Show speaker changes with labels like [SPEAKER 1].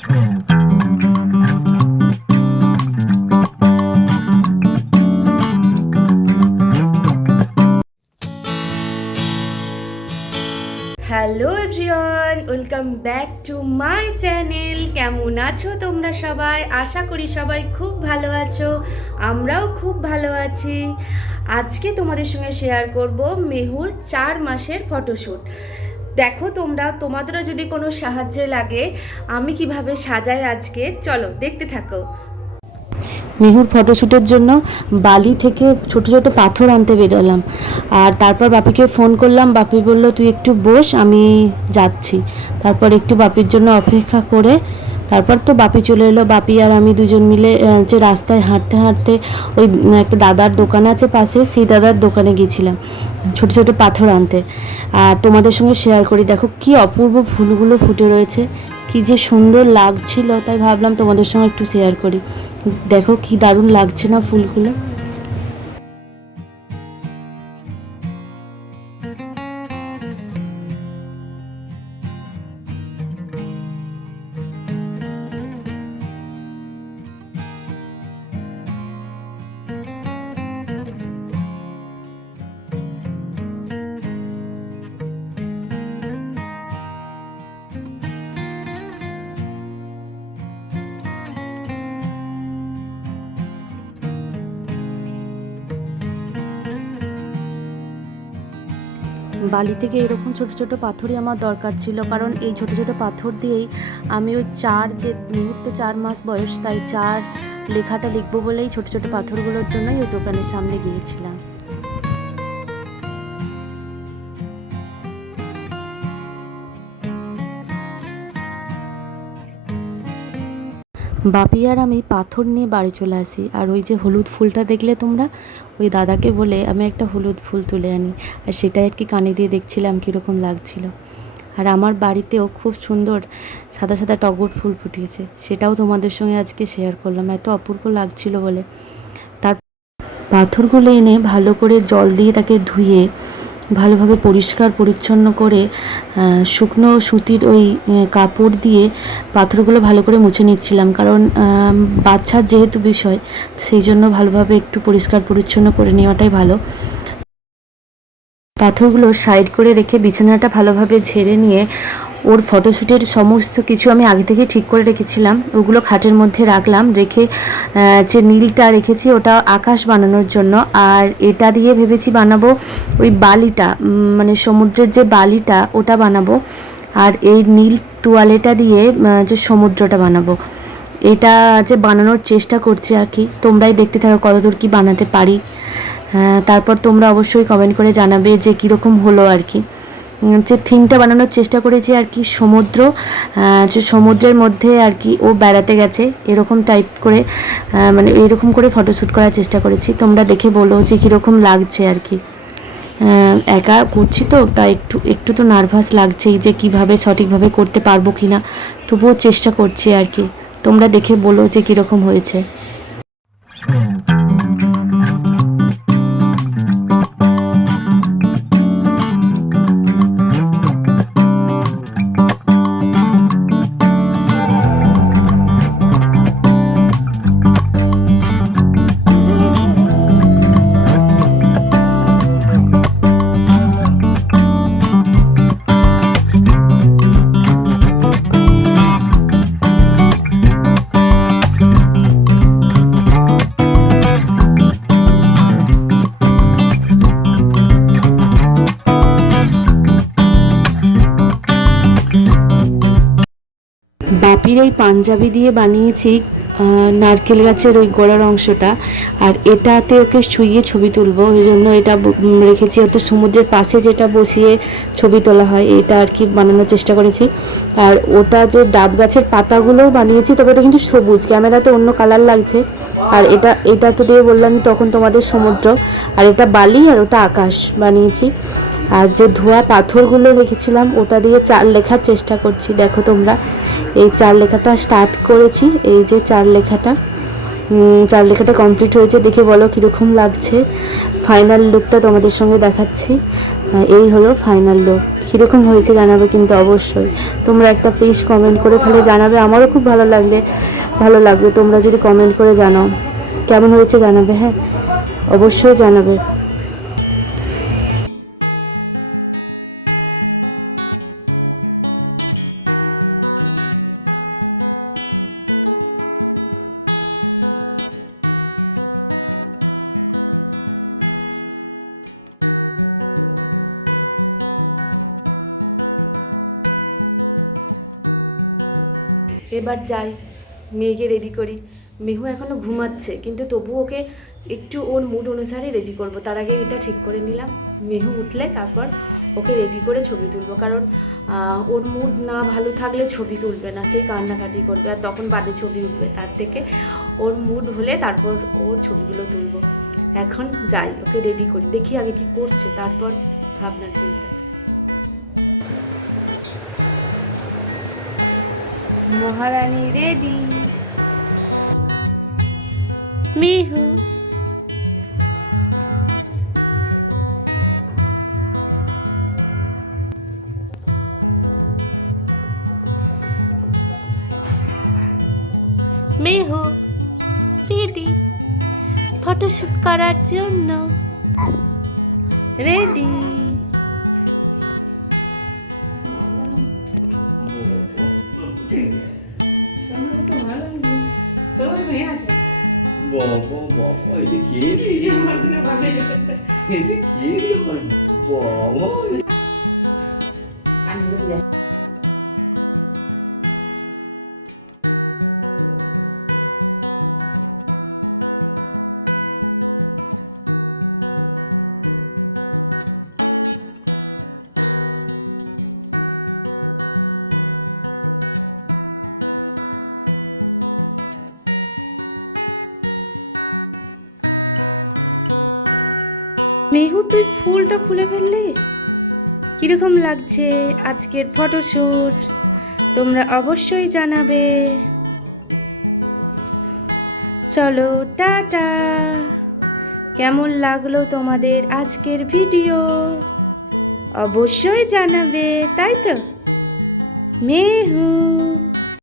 [SPEAKER 1] Hello everyone, welcome back to my channel. কেমন আছো তোমরা সবাই? আশা করি সবাই খুব ভালো আছো, আমরাও খুব ভালো আছি। আজকে তোমাদের সঙ্গে শেয়ার করব মেহুর চার মাসের ফটোশ্যুট দেখো তোমরা, তোমাদেরও যদি কোনো সাহায্য লাগে, আমি কীভাবে সাজাই আজকে? চলো, দেখতে থাকো।
[SPEAKER 2] মেহুর ফটোশ্যুটের জন্য বালি থেকে ছোট ছোট পাথর আনতে বেরোলাম। আর তারপর বাপিকে ফোন করলাম, বাপি বলল, তুই একটু বস, আমি যাচ্ছি। তারপর একটু বাপির জন্য অপেক্ষা করে, তারপর তো বাপি চলে এলো। বাপি আর আমি দুজন মিলে যে রাস্তায় হাঁটতে হাঁটতে ওই, একটা দাদার দোকান আছে পাশে, সেই দাদার দোকানে গেছিলাম ছোট ছোট পাথর আনতে। আর তোমাদের সঙ্গে শেয়ার করি, দেখো কি অপূর্ব ফুলগুলো ফুটে রয়েছে, কি যে সুন্দর লাগছিল, তাই ভাবলাম তোমাদের সঙ্গে একটু শেয়ার করি। দেখো কি দারুণ লাগছে না ফুলগুলো। বালি থেকে এরকম ছোট ছোট পাথরই আমার দরকার ছিল। কারণ এই ছোট ছোট পাথর দিয়েই আমি ওই চার যে মুহূর্তে চার মাস বয়স, তাই চার লেখাটা লিখব বলেই ছোট ছোট পাথরগুলোর জন্যই ওই দোকানের সামনে গিয়েছিলাম বাপি আর আমি পাথর নিয়ে বাড়ি চলে আসি। আর ওই যে হলুদ ফুলটা দেখলে তোমরা? ওই দাদাকে বলে, আমি একটা হলুদ ফুল তুলে আনি। আর সেটাই আর কি কানে দিয়ে দেখছিলাম কীরকম লাগছিল। আর আমার বাড়িতেও খুব সুন্দর সাদা সাদা টগর ফুল ফুটিয়েছে সেটাও তোমাদের সঙ্গে আজকে শেয়ার করলাম। এত অপূর্ব লাগছিল বলে। তার পাথরগুলো এনে ভালো করে জল দিয়ে তাকে ধুয়ে ভালোভাবে পরিষ্কার, পরিচ্ছন্ন করে শুকনো সুতির ওই কাপড় দিয়ে পাথরগুলো ভালো করে মুছে নিচ্ছিলাম। কারণ বাচ্চার যেহেতু বিষয়, সেই জন্য ভালোভাবে একটু পরিষ্কার, পরিচ্ছন্ন করে নেওয়াটাই ভালো। পাথরগুলো সাইড করে রেখে বিছানাটা ভালোভাবে ঝেড়ে নিয়ে ওর ফটোশ্যুটের সমস্ত কিছু আমি আগে থেকে ঠিক করে রেখেছিলাম। ওগুলো খাটের মধ্যে রাখলাম, রেখে যে নীলটা রেখেছি ওটা আকাশ বানানোর জন্য। আর এটা দিয়ে ভেবেছি বানাবো ওই বালিটা মানে সমুদ্রের যে বালিটা ওটা বানাবো। আর এই নীল তোয়ালেটা দিয়ে যে সমুদ্রটা বানাবো। এটা যে বানানোর চেষ্টা করছি আর কি। তোমরাই দেখতে থাকো কতদূর কি বানাতে পারি। তারপর তোমরা অবশ্যই কমেন্ট করে জানাবে যে কীরকম হলো আর কি। যে থিমটা বানানোর চেষ্টা করেছি আর কি সমুদ্র যে সমুদ্রের মধ্যে আর কি ও বেড়াতে গেছে, এরকম টাইপ করে মানে এরকম করে ফটোশ্যুট করার চেষ্টা করেছি। তোমরা দেখে বলো যে কীরকম লাগছে আর কি। একা করছি তো, তাই একটু একটু তো নার্ভাস লাগছেই যে কীভাবে সঠিকভাবে করতে পারব কি না তবুও চেষ্টা করছি আর কি। তোমরা দেখে বলো যে কীরকম হয়েছে। বাপির এই পাঞ্জাবি দিয়ে বানিয়েছি নারকেল গাছের ওই গোড়ার অংশটা। আর এটাতে ওকে শুইয়ে ছবি তুলবো, ওই জন্য এটা রেখেছি। ওতে সমুদ্রের পাশে যেটা বসিয়ে ছবি তোলা হয়, এটা আর কি বানানোর চেষ্টা করেছি। আর ওটা যে ডাব গাছের পাতাগুলোও বানিয়েছি, তবে ওটা কিন্তু সবুজ, ক্যামেরাতে অন্য কালার লাগছে। আর এটা এটা তো দিয়ে বললাম তখন তোমাদের সমুদ্র। আর এটা বালি আর ওটা আকাশ বানিয়েছি। আর যে ধোয়া পাথরগুলো রেখেছিলাম, ওটা দিয়ে চাল লেখার চেষ্টা করছি, দেখো তোমরা। এই চার লেখাটা স্টার্ট করেছি। এই যে চার লেখাটা চার লেখাটা কমপ্লিট হয়েছে দেখে বলো কীরকম লাগছে। ফাইনাল লুকটা তোমাদের সঙ্গে দেখাচ্ছি। এই হলো ফাইনাল লুক কীরকম হয়েছে জানাবে কিন্তু অবশ্যই। তোমরা একটা প্লিজ কমেন্ট করে তাহলে জানাবে। আমারও খুব ভালো লাগলে, ভালো লাগবে। তোমরা যদি কমেন্ট করে জানাও। কেমন হয়েছে জানাবে হ্যাঁ? অবশ্যই জানাবে। এবার যাই। মেয়েকে রেডি করি। মেহু এখনও ঘুমাচ্ছে, কিন্তু তবু ওকে একটু ওর মুড অনুসারে রেডি করব। তার আগে এটা ঠিক করে নিলাম। মেহু উঠলে তারপর ওকে রেডি করে ছবি তুলবো। কারণ ওর মুড না ভালো থাকলে ছবি তুলবে না সেই কান্নাকাটি করবে আর তখন বাদে ছবি উঠবে। তার থেকে ওর মুড হলে তারপর ওর ছবিগুলো তুলবো। এখন যাই, ওকে রেডি করি। দেখি আগে কি করছে, তারপর ভাবনা মহারানী রেডি। ফটোশুট করার জন্য
[SPEAKER 1] তুই ফুলটা খুলে ফেললি? কীরকম লাগছে আজকের ফটোশ্যুট? তোমরা অবশ্যই জানাবে। চলো, টাটা। কেমন লাগল তোমাদের আজকের ভিডিও? অবশ্যই জানাবে, তাই তো? মেহু।